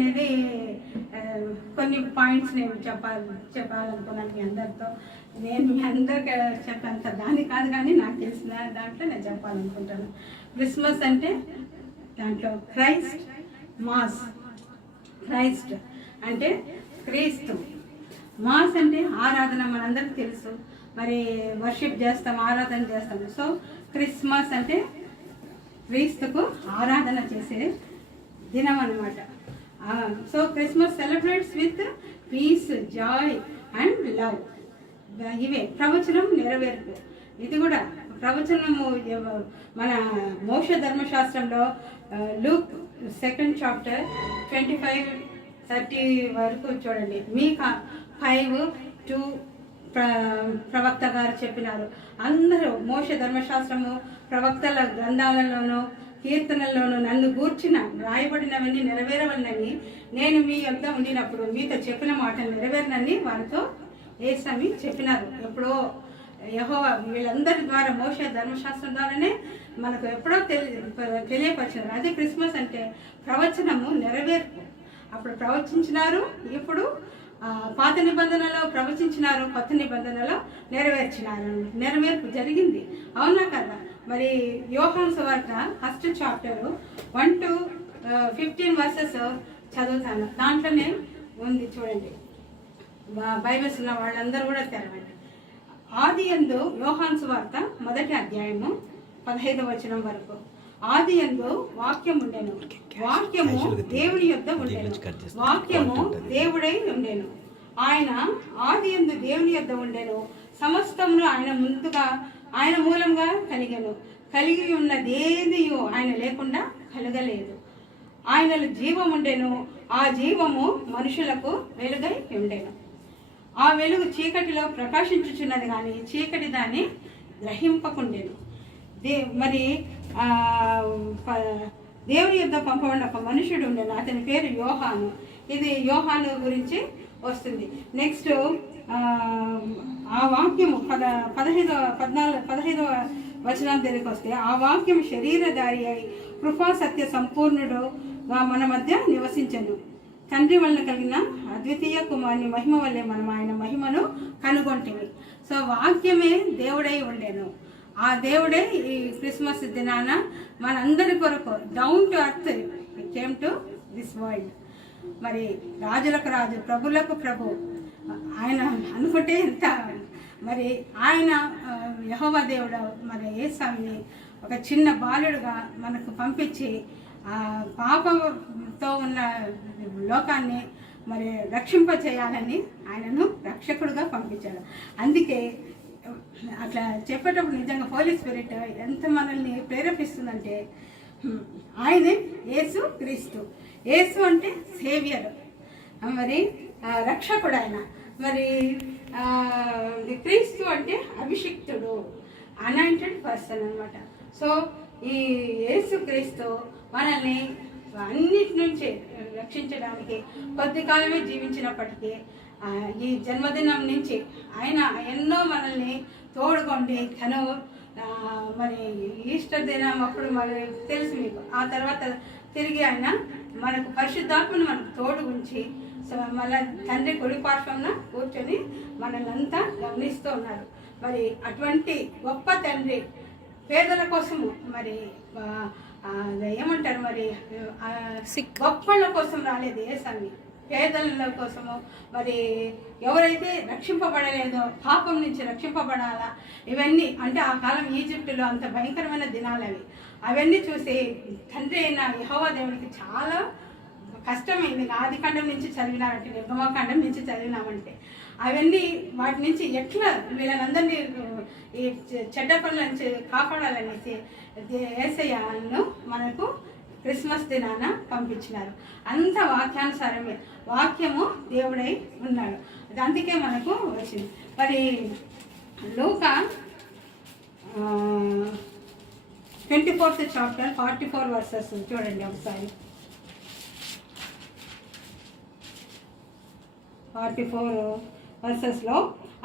అనేది కొన్ని పాయింట్స్ నేను చెప్పాలనుకున్నాను మీ అందరితో. నేను మీ అందరికీ చెప్పేంత దాన్ని కాదు, కానీ నాకు తెలిసిన దాంట్లో నేను చెప్పాలనుకుంటాను. క్రిస్మస్ అంటే దాంట్లో క్రైస్ట్ అంటే క్రీస్తు, మాస్ అంటే ఆరాధన. మనందరికీ తెలుసు, మరి వర్షిప్ చేస్తాం, ఆరాధన చేస్తాం. సో క్రిస్మస్ అంటే క్రీస్తుకు ఆరాధన చేసే దినం అన్నమాట. So Christmas celebrates with peace, Joy and love. ఇవే ప్రవచనం నెరవేర్పు. ఇది కూడా ప్రవచనము మన మోక్ష ధర్మశాస్త్రంలో లూక్ 2nd chapter 25-30 వరకు చూడండి. మీకా 5:2 ప్రవక్త గారు చెప్పినారు. అందరూ మోక్ష ధర్మశాస్త్రము ప్రవక్తల గ్రంథాలలోనూ కీర్తనల్లోనూ నన్ను గూర్చిన రాయబడినవన్నీ నెరవేరవలనని నేను మీ యొద్ద ఉండినప్పుడు మీతో చెప్పిన మాటలు నెరవేరనని వారితో యేసమి చెప్పినారు. ఎప్పుడో యెహోవా వీళ్ళందరి ద్వారా మోషే ధర్మశాస్త్రం ద్వారానే మనకు ఎప్పుడో తెలియపరిచినారు. అదే క్రిస్మస్ అంటే ప్రవచనము నెరవేర్పు. అప్పుడు ప్రవచించినారు, ఇప్పుడు పాత నిబంధనలో ప్రవచించినారు, కొత్త నిబంధనలో నెరవేర్పు జరిగింది. అవునా కదా? మరి యోహాను సువార్త 1st chapter 1-15 verses చదువుతాను. దాంట్లోనే ఉంది చూడండి. బైబిల్స్ ఉన్న వాళ్ళందరూ కూడా తెరవండి. ఆదియందు యోహాను సువార్త 1వ అధ్యాయము 15వ వచనం వరకు. ఆదియందు వాక్యం ఉండెను, వాక్యము దేవుని యొద్ద ఉండెను, వాక్యము దేవుడై ఉండెను. ఆయన ఆదియందు దేవుని యొద్ద ఉండెను. సమస్తమును ఆయన మూలంగా కలిగి ఉన్నదేదియో ఆయన లేకుండా కలగలేదు. ఆయనలో జీవం ఉండెను, ఆ జీవము మనుషులకు వెలుగై ఉండెను. ఆ వెలుగు చీకటిలో ప్రకాశించుచున్నది, కానీ చీకటి దాన్ని గ్రహింపకుండెను. మరి దేవుని యొద్ద పంపబడిన ఒక మనుషుడు ఉండెను, అతని పేరు యోహాను. ఇది యోహాను గురించి వస్తుంది. నెక్స్ట్ ఆ వాక్యము 15వ వచనం దగ్గరికి వస్తే, ఆ వాక్యం శరీరధారి అయి కృపా సత్య సంపూర్ణుడుగా మన మధ్య నివసించను. తండ్రి వలన కలిగిన అద్వితీయ కుమారుని మహిమ వల్లే మనం ఆయన మహిమను కనుగొంటిమి. సో వాక్యమే దేవుడై ఉండేను. ఆ దేవుడే ఈ క్రిస్మస్ దినాన మనందరి కొరకు down to earth came to this world. మరి రాజులకు రాజు, ప్రభులకు ప్రభు ఆయన అనుకుంటే ఎంత. మరి ఆయన యెహోవా దేవుడు మరి యేసుని ఒక చిన్న బాలుడుగా మనకు పంపించి పాపంతో ఉన్న లోకాన్ని మరి రక్షింపచేయాలని ఆయనను రక్షకుడుగా పంపించాడు. అందుకే అట్లా చెప్పేటప్పుడు నిజంగా హోలీ స్పిరిట్ ఎంత మనల్ని ప్రేరేపిస్తుందంటే, ఆయనే యేసు క్రీస్తు. యేసు అంటే సేవియర్, మరి రక్షకుడు ఆయన. మరి క్రీస్తు అంటే అభిషిక్తుడు, అనాయింటెడ్ పర్సన్ అనమాట. సో ఈ యేసు క్రీస్తు మనల్ని అన్నిటి నుంచి రక్షించడానికి కొద్ది కాలమే జీవించినప్పటికీ ఈ జన్మదినం నుంచి ఆయన ఎన్నో మనల్ని తోడుకోండి. మరి ఈస్టర్ దినం అప్పుడు మరి తెలుసు మీకు. ఆ తర్వాత తిరిగి ఆయన మనకు పరిశుద్ధాత్మను మనకు తోడు ఉంచి మళ్ళీ తండ్రి కుడి పార్శ్వంన కూర్చొని మనల్ని అంతా గమనిస్తూ ఉన్నారు. మరి అటువంటి గొప్ప తండ్రి పేదల కోసము, మరి ఏమంటారు, మరి గొప్పళ్ళ కోసం రాలేదు యేసన్ని, పేదల కోసము. మరి ఎవరైతే రక్షింపబడలేదో, పాపం నుంచి రక్షింపబడాలా, ఇవన్నీ అంటే ఆ కాలం ఈజిప్టులో అంత భయంకరమైన దినాలు అవన్నీ చూసి తండ్రి అయిన యెహోవా దేవునికి చాలా కష్టమైంది. ఆదికాండం నుంచి చదివినారంటే, నిర్గమాకాండం నుంచి చదివినామంటే, అవన్నీ వాటి నుంచి ఎట్లా వీళ్ళందరినీ ఈ చెడ్డ పనుల నుంచి కాపాడాలనేసి యేసయ్యను మనకు క్రిస్మస్ దినాన పంపించినారు. అంత వాక్యానుసారమే, వాక్యము దేవుడై ఉన్నాడు. అందుకే మనకు వచ్చింది. మరి లూకా 24th chapter 44 verses చూడండి ఒకసారి. 44 verses లో,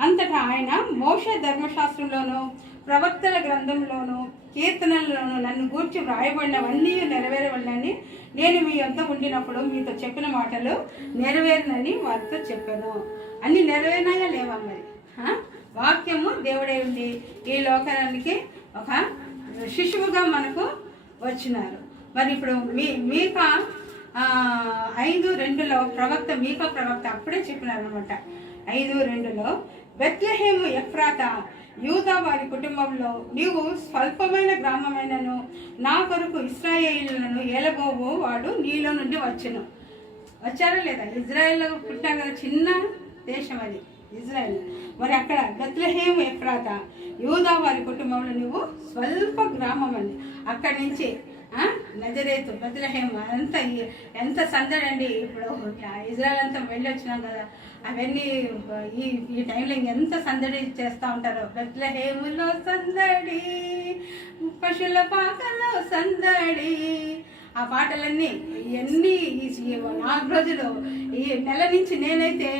అంతటా ఆయన మోషే ధర్మశాస్త్రంలోను ప్రవక్తల గ్రంథంలోను కీర్తనల్లోనూ నన్ను గూర్చి వ్రాయబడినవన్నీ నెరవేరవలనని నేను మీ వద్ద ఉండినప్పుడు మీతో చెప్పిన మాటలు నెరవేరినని వారితో చెప్పాను. అన్ని నెరవేరినాయా లేవా? మరి వాక్యము దేవుడే ఉండి ఈ లోకానికి ఒక శిశువుగా మనకు వచ్చినారు. మరి ఇప్పుడు మీకా 5:2 ప్రవక్త మీకా ప్రవక్త అప్పుడే చెప్పినారు అనమాట. 5:2 బెత్లెహేము ఎఫ్రాతా యూదా వారి కుటుంబంలో నీవు స్వల్పమైన గ్రామమైనను నా కొరకు ఇశ్రాయేలులను ఏలబోవు వాడు నీలో నుండి వచ్చును. వచ్చారా లేదా? ఇజ్రాయెల్ పుట్టారు కదా, చిన్న దేశం అది ఇజ్రాయెల్. మరి అక్కడ బెత్లెహేము ఎఫ్రాతా యూదా వారి కుటుంబంలో నువ్వు స్వల్ప గ్రామం అని. అక్కడి నుంచి నజరేతు బెత్లెహేము అంతా ఎంత సందడి అండి. ఇప్పుడు ఇజ్రాయెల్ అంతా వెళ్ళి వచ్చినాం కదా, అవన్నీ ఈ టైంలో ఎంత సందడి చేస్తూ ఉంటారో. బెత్లెహేములో సందడి, పశువుల పాకలో సందడి, ఆ పాటలన్నీ ఇవన్నీ ఈ 4 రోజులు ఈ నెల నుంచి నేనైతే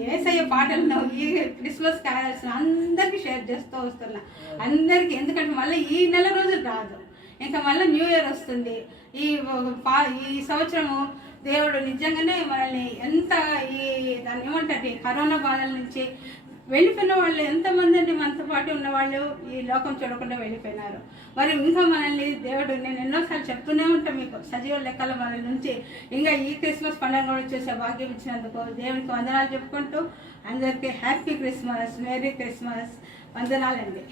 యేసయ్య పాటలను ఈ క్రిస్మస్ క్యారల్స్ అందరికీ షేర్ చేస్తూ వస్తున్నా అందరికీ. ఎందుకంటే మళ్ళీ ఈ నెల రోజులు రాదు, ఇంకా మళ్ళీ న్యూ ఇయర్ వస్తుంది. ఈ సంవత్సరము దేవుడు నిజంగానే మనల్ని ఎంత దాన్ని ఏమంటారు కరోనా బాధల నుంచి వెళ్ళిపోయిన వాళ్ళు ఎంతమంది అండి మనతో పాటు ఉన్నవాళ్ళు ఈ లోకం చూడకుండా వెళ్ళిపోయినారు. మరి ఇంకా మనల్ని దేవుడు, నేను ఎన్నోసార్లు చెప్తూనే ఉంటాను మీకు, సజీవ లెక్కల మన నుంచి ఇంకా ఈ క్రిస్మస్ పండుగ కూడా చూసే భాగ్యం ఇచ్చినందుకు దేవునికి వందనాలు చెప్పుకుంటూ అందరికీ హ్యాపీ క్రిస్మస్, మేరీ క్రిస్మస్, వందనాలండి.